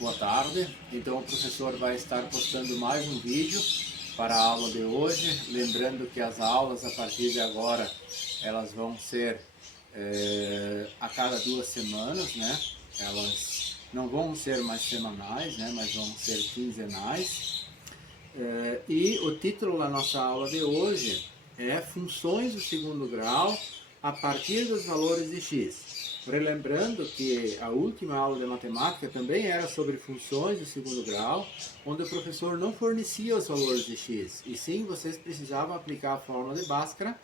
Boa tarde, então o professor vai estar postando mais um vídeo para a aula de hoje, lembrando que as aulas a partir de agora elas vão ser a cada 2 semanas, né? Elas não vão ser mais semanais, né? Mas vão ser quinzenais. E o título da nossa aula de hoje é Funções do segundo grau a partir dos valores de x. Relembrando que a última aula de matemática também era sobre funções do segundo grau, onde o professor não fornecia os valores de x, e sim vocês precisavam aplicar a fórmula de Bhaskara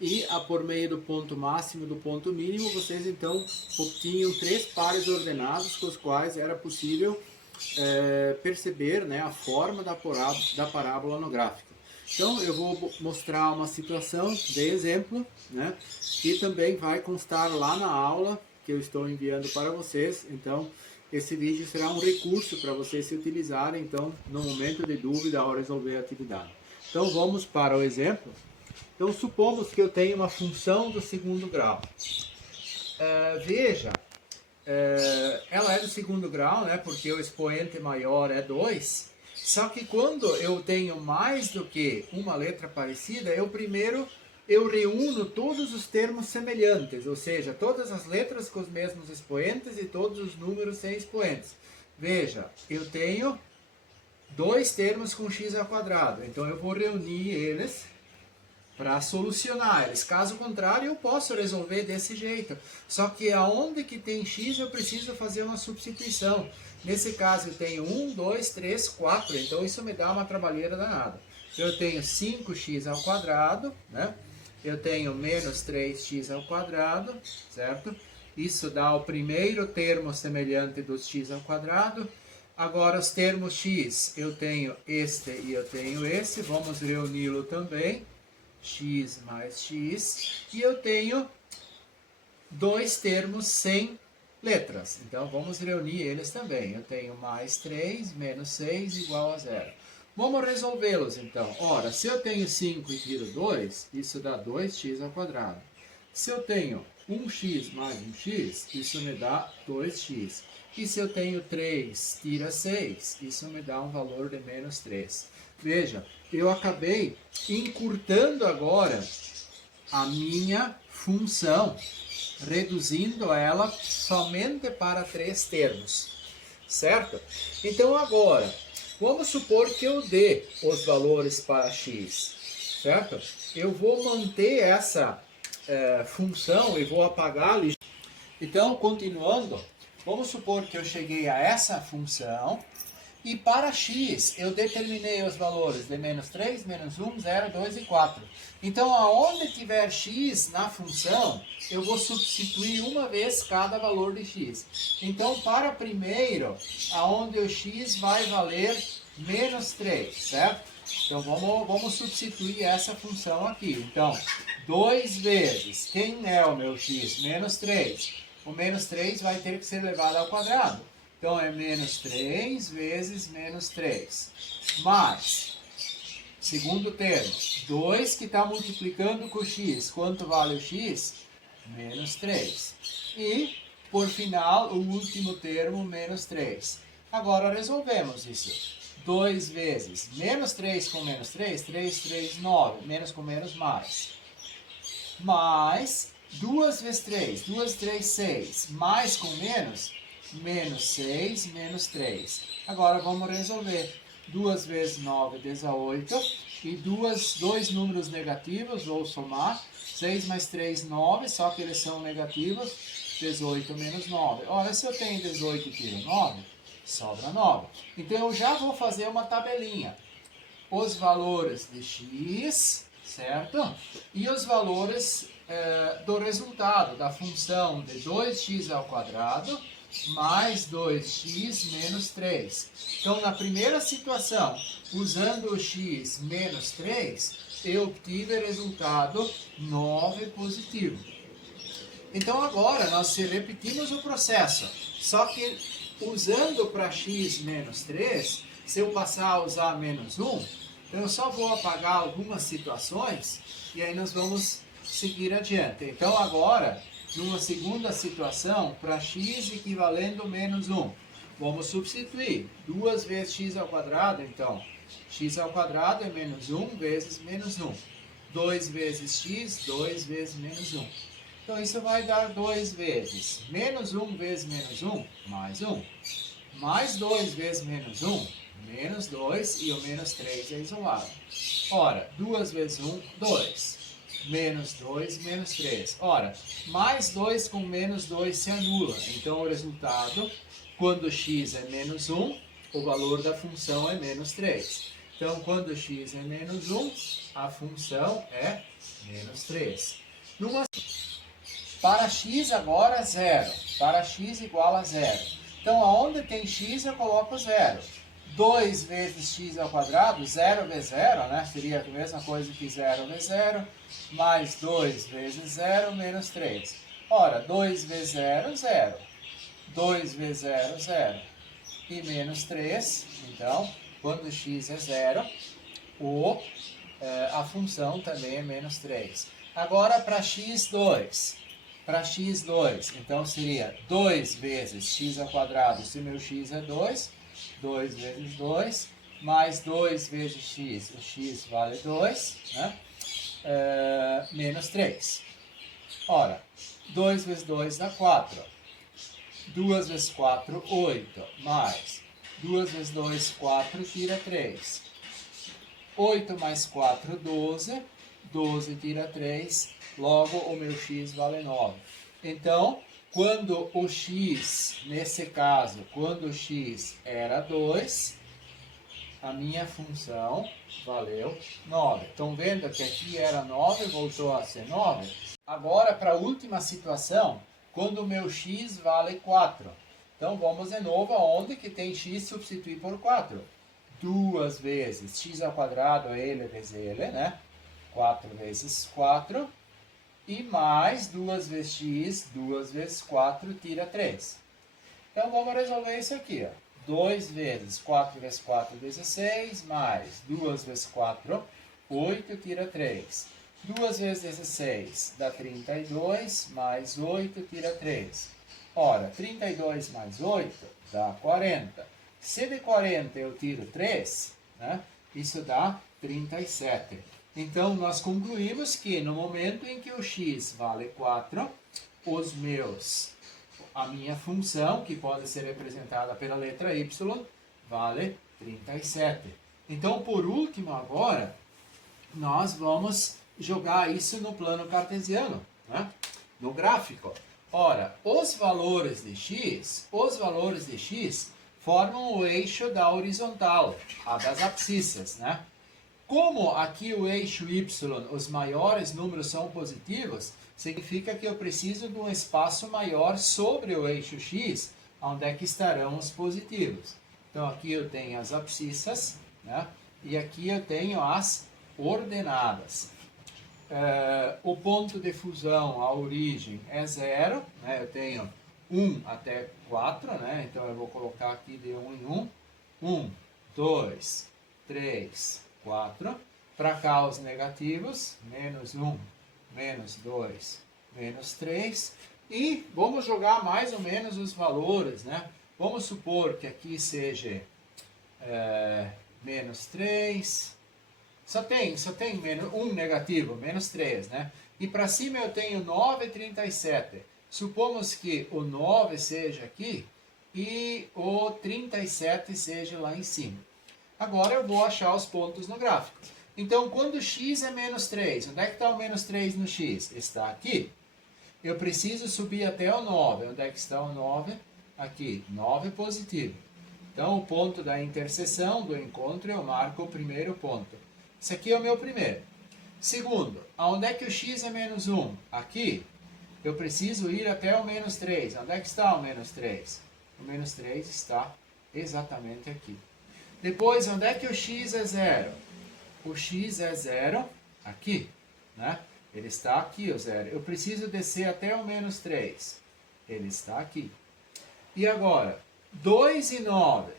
e por meio do ponto máximo e do ponto mínimo, vocês então obtinham 3 pares ordenados com os quais era possível perceber, né, a forma da parábola no gráfico. Então eu vou mostrar uma situação de exemplo, né, que também vai constar lá na aula que eu estou enviando para vocês. Então esse vídeo será um recurso para vocês se utilizarem então no momento de dúvida ao resolver a atividade. Então vamos para o exemplo. Então supomos que eu tenho uma função do segundo grau. Veja, ela é do segundo grau, né, porque o expoente maior é 2. Só que quando eu tenho mais do que uma letra parecida, eu reúno todos os termos semelhantes, ou seja, todas as letras com os mesmos expoentes e todos os números sem expoentes. Veja, eu tenho 2 termos com x ao quadrado, então eu vou reunir eles para solucionar eles. Caso contrário, eu posso resolver desse jeito. Só que aonde que tem x, eu preciso fazer uma substituição. Nesse caso, eu tenho 1, 2, 3, 4. Então, isso me dá uma trabalheira danada. Eu tenho 5x ao quadrado, né? Eu tenho menos 3x ao quadrado, certo? Isso dá o primeiro termo semelhante dos x ao quadrado. Agora, os termos x, eu tenho este e eu tenho esse. Vamos reuni-lo também. X mais x, e eu tenho 2 termos sem letras, então vamos reunir eles também. Eu tenho mais 3 menos 6 igual a 0. Vamos resolvê-los então. Ora, se eu tenho 5 e tiro 2, isso dá 2x ao quadrado. Se eu tenho 1x mais 1x, isso me dá 2x. E se eu tenho 3 tira 6, isso me dá um valor de menos 3. Veja, eu acabei encurtando agora a minha função, reduzindo ela somente para 3 termos, certo? Então agora, vamos supor que eu dê os valores para x, certo? Eu vou manter essa função e vou apagá-la. Então, continuando, vamos supor que eu cheguei a essa função. E para x, eu determinei os valores de menos 3, menos 1, 0, 2 e 4. Então, aonde tiver x na função, eu vou substituir uma vez cada valor de x. Então, para primeiro, aonde o x vai valer menos 3, certo? Então, vamos substituir essa função aqui. Então, 2 vezes, quem é o meu x? Menos 3. O menos 3 vai ter que ser levado ao quadrado. Então, é menos 3 vezes menos 3. Mais, segundo termo, 2 que está multiplicando com x. Quanto vale o x? Menos 3. E, por final, o último termo, menos 3. Agora, resolvemos isso. 2 vezes menos 3 com menos 3, 3, 3, 9. Menos com menos, mais. Mais 2 vezes 3, 2, 3, 6. Mais com menos, menos 6, menos 3. Agora vamos resolver. 2 vezes 9, 18. E 2 números negativos, vou somar. 6 mais 3, 9, só que eles são negativos. 18 menos 9. Ora, se eu tenho 18 e tiro 9, sobra 9. Então eu já vou fazer uma tabelinha. Os valores de x, certo? E os valores do resultado da função de 2x ao quadrado mais 2x menos 3. Então, na primeira situação, usando o x menos 3, eu obtive resultado 9 positivo. Então, agora, nós repetimos o processo, só que usando para x menos 3, se eu passar a usar menos 1, então eu só vou apagar algumas situações e aí nós vamos seguir adiante. Então, agora, numa segunda situação, para x equivalendo menos 1. Vamos substituir. 2 vezes x ao quadrado, então, x ao quadrado é menos 1 vezes menos 1. 2 vezes x, 2 vezes menos 1. Então, isso vai dar 2 vezes menos 1 vezes menos 1, mais 1. Mais 2 vezes menos 1, menos 2, e o menos 3 é isolado. Ora, 2 vezes 1, 2. Menos 2, menos 3. Ora, mais 2 com menos 2 se anula. Então, o resultado, quando x é menos 1, o valor da função é menos 3. Então, quando x é menos 1, a função é menos 3. Para x agora, 0. Para x igual a 0. Então, aonde tem x, eu coloco 0. 2 vezes x ao quadrado, 0 vezes 0, né? Seria a mesma coisa que 0 vezes 0, mais 2 vezes 0, menos 3. Ora, 2 vezes 0, 0. 2 vezes 0, 0. E menos 3, então, quando x é 0, a função também é menos 3. Agora, para x2. Para x2, então seria 2 vezes x ao quadrado, se meu x é 2, 2 vezes 2, mais 2 vezes x, o x vale 2, né? Menos 3. Ora, 2 vezes 2 dá 4. 2 vezes 4, 8, mais 2 vezes 2, 4, tira 3. 8 mais 4, 12. 12 tira 3, logo o meu x vale 9. Então, quando o x, nesse caso, quando o x era 2, a minha função valeu 9. Estão vendo que aqui era 9, voltou a ser 9? Agora, para a última situação, quando o meu x vale 4. Então, vamos de novo aonde que tem x substituir por 4. 2 vezes x ao quadrado, L vezes L, né? 4 vezes 4, e mais 2 vezes x, 2 vezes 4, tira 3. Então, vamos resolver isso aqui. Ó. 2 vezes 4 vezes 4, 16, mais 2 vezes 4, 8, tira 3. 2 vezes 16 dá 32, mais 8, tira 3. Ora, 32 mais 8 dá 40. Se de 40 eu tiro 3, né, isso dá 37. Então, nós concluímos que no momento em que o x vale 4, a minha função, que pode ser representada pela letra y, vale 37. Então, por último, agora, nós vamos jogar isso no plano cartesiano, né? No gráfico. Ora, os valores de x formam o eixo da horizontal, a das abscissas, né? Como aqui o eixo y, os maiores números são positivos, significa que eu preciso de um espaço maior sobre o eixo x, onde é que estarão os positivos. Então aqui eu tenho as abscissas, né? E aqui eu tenho as ordenadas. O ponto de fusão, a origem, é 0, né? Eu tenho 1 até 4, né? Então eu vou colocar aqui de 1 em 1. 1, 2, 3, 4. Para cá os negativos, menos 1, menos 2, menos 3. E vamos jogar mais ou menos os valores, né? Vamos supor que aqui seja menos 3. Só tem menos 1 negativo, menos 3, né? E para cima eu tenho 9,37. Supomos que o 9 seja aqui e o 37 seja lá em cima. Agora eu vou achar os pontos no gráfico. Então, quando x é menos 3, onde é que está o menos 3 no x? Está aqui. Eu preciso subir até o 9. Onde é que está o 9? Aqui, 9 positivo. Então, o ponto da interseção, do encontro, eu marco o primeiro ponto. Esse aqui é o meu primeiro. Segundo, aonde é que o x é menos 1? Aqui. Eu preciso ir até o menos 3. Onde é que está o menos 3? O menos 3 está exatamente aqui. Depois, onde é que o x é 0? O x é 0 aqui, né? Ele está aqui, o 0. Eu preciso descer até o menos 3. Ele está aqui. E agora, 2 e 9.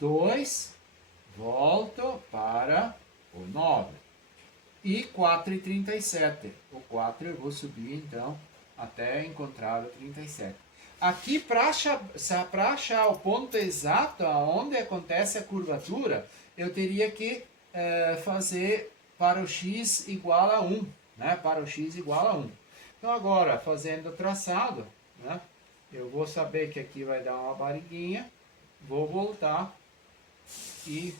2, volto para o 9. E 4 e 37. O 4 eu vou subir, então, até encontrar o 37. Aqui, para achar o ponto exato onde acontece a curvatura, eu teria que fazer para o x igual a 1, né? Para o x igual a 1. Então agora, fazendo o traçado, né? Eu vou saber que aqui vai dar uma barriguinha, vou voltar e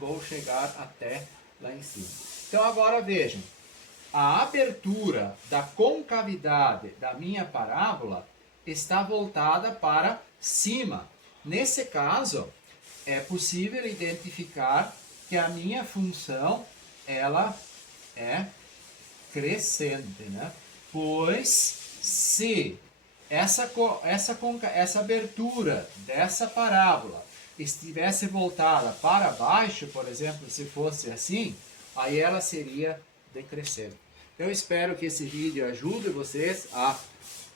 vou chegar até lá em cima. Então agora vejam, a abertura da concavidade da minha parábola está voltada para cima. Nesse caso, é possível identificar que a minha função ela é crescente, né? Pois se essa abertura dessa parábola estivesse voltada para baixo, por exemplo, se fosse assim, aí ela seria decrescente. Eu espero que esse vídeo ajude vocês a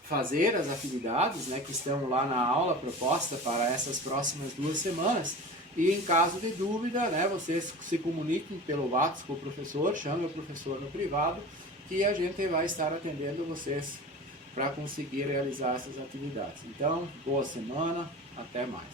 fazer as atividades, né, que estão lá na aula proposta para essas próximas 2 semanas. E em caso de dúvida, né, vocês se comuniquem pelo WhatsApp com o professor, chame o professor no privado, que a gente vai estar atendendo vocês para conseguir realizar essas atividades. Então, boa semana, até mais.